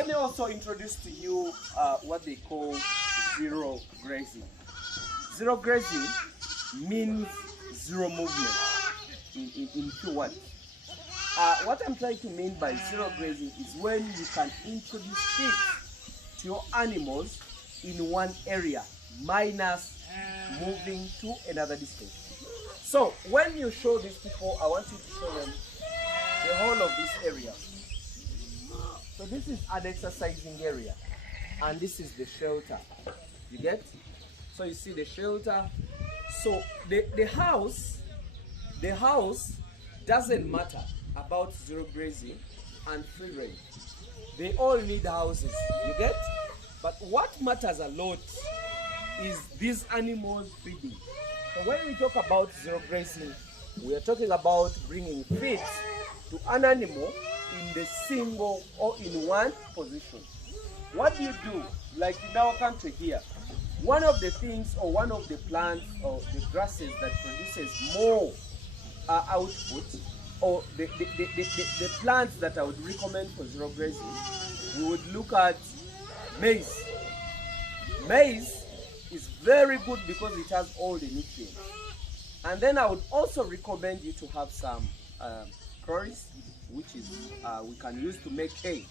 Let me also introduce to you what they call zero grazing. Zero grazing means zero movement in few words. What I'm trying to mean by zero grazing is when you can introduce feed to your animals in one area, minus moving to another distance. So when you show these people, I want you to show them the whole of this area. So this is an exercising area, and this is the shelter. You get? So you see the shelter. So the house doesn't matter about zero grazing and free range. They all need houses. You get? But what matters a lot is these animals feeding. So when we talk about zero grazing, we are talking about bringing feed to an animal in the single or in one position. What do you do? Like in our country here, one of the things or one of the plants or the grasses that produces more output, or the plants that I would recommend for zero grazing, we would look at maize. Maize is very good because it has all the nutrients. And then I would also recommend you to have some curries, which is we can use to make hay.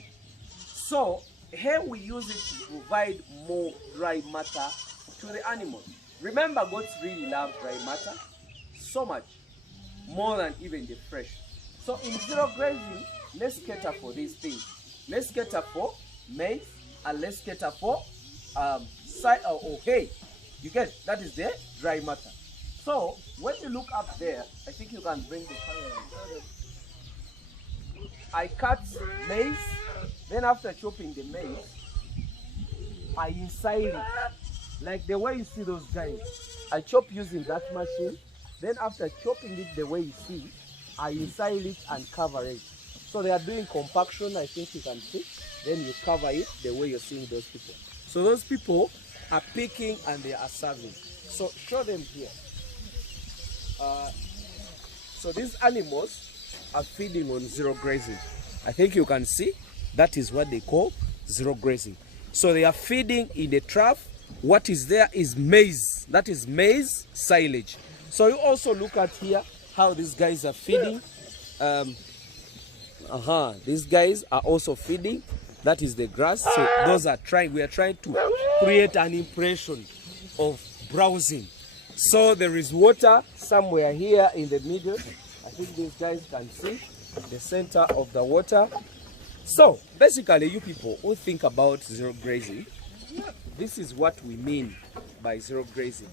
So here we use it to provide more dry matter to the animals. Remember, goats really love dry matter so much, more than even the fresh. So in zero grazing, let's cater for these things. Let's cater for maize, and let's cater for hay. You get? That is the dry matter. So when you look up there, I think you can bring the camera. I cut maize, then after chopping the maize, I inside it, like the way you see those guys. I chop using that machine, then after chopping it the way you see, I inside it and cover it. So they are doing compaction, I think you can see, then you cover it the way you're seeing those people. So those people are picking and they are serving. So show them here. So these animals are feeding on zero grazing. I think you can see that is what they call zero grazing. So they are feeding in the trough. What is there is maize. That is maize silage. So you also look at here how these guys are feeding. These guys are also feeding. That is the grass. So those are we are trying to create an impression of browsing. So there is water somewhere here in the middle. I think these guys can see the center of the water. So basically, you people who think about zero grazing, this is what we mean by zero grazing.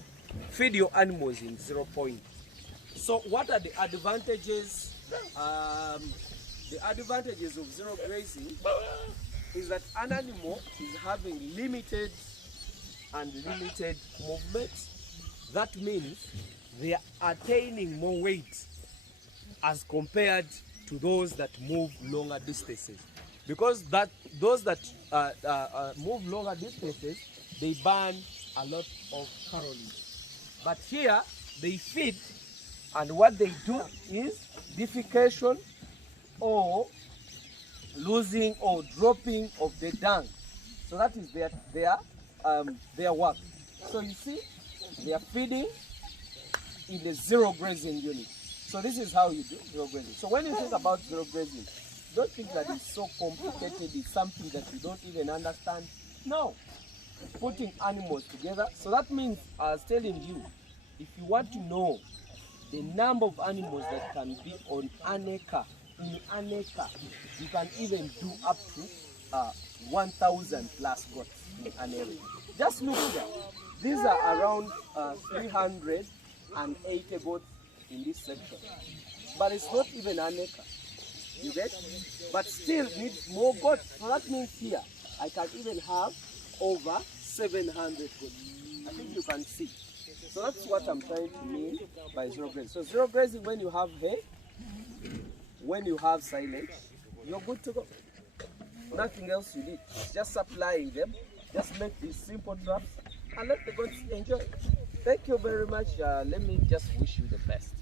Feed your animals in 0 point. So what are the advantages? The advantages of zero grazing is that an animal is having limited movement. That means they are attaining more weight as compared to those that move longer distances. Because those that move longer distances, they burn a lot of calories. But here, they feed, and what they do is defecation or losing or dropping of the dung. So that is their work. So you see, they are feeding in the zero grazing unit. So this is how you do zero grazing. So when you think about zero grazing, don't think that it's so complicated, it's something that you don't even understand. No. Putting animals together. So that means, I was telling you, if you want to know the number of animals that can be on an acre, in an acre, you can even do up to 1,000 plus goats in an area. Just look here. These are around 380 goats in this section. But it's not even an acre. You get? But still needs more goats. So that means here, I can even have over 700 goats. I think you can see. So that's what I'm trying to mean by zero grazing. So zero grazing, when you have hay, when you have silage, you're good to go. Nothing else you need. Just supplying them. Just make these simple traps and let the goats enjoy. Thank you very much. Let me just wish you the best.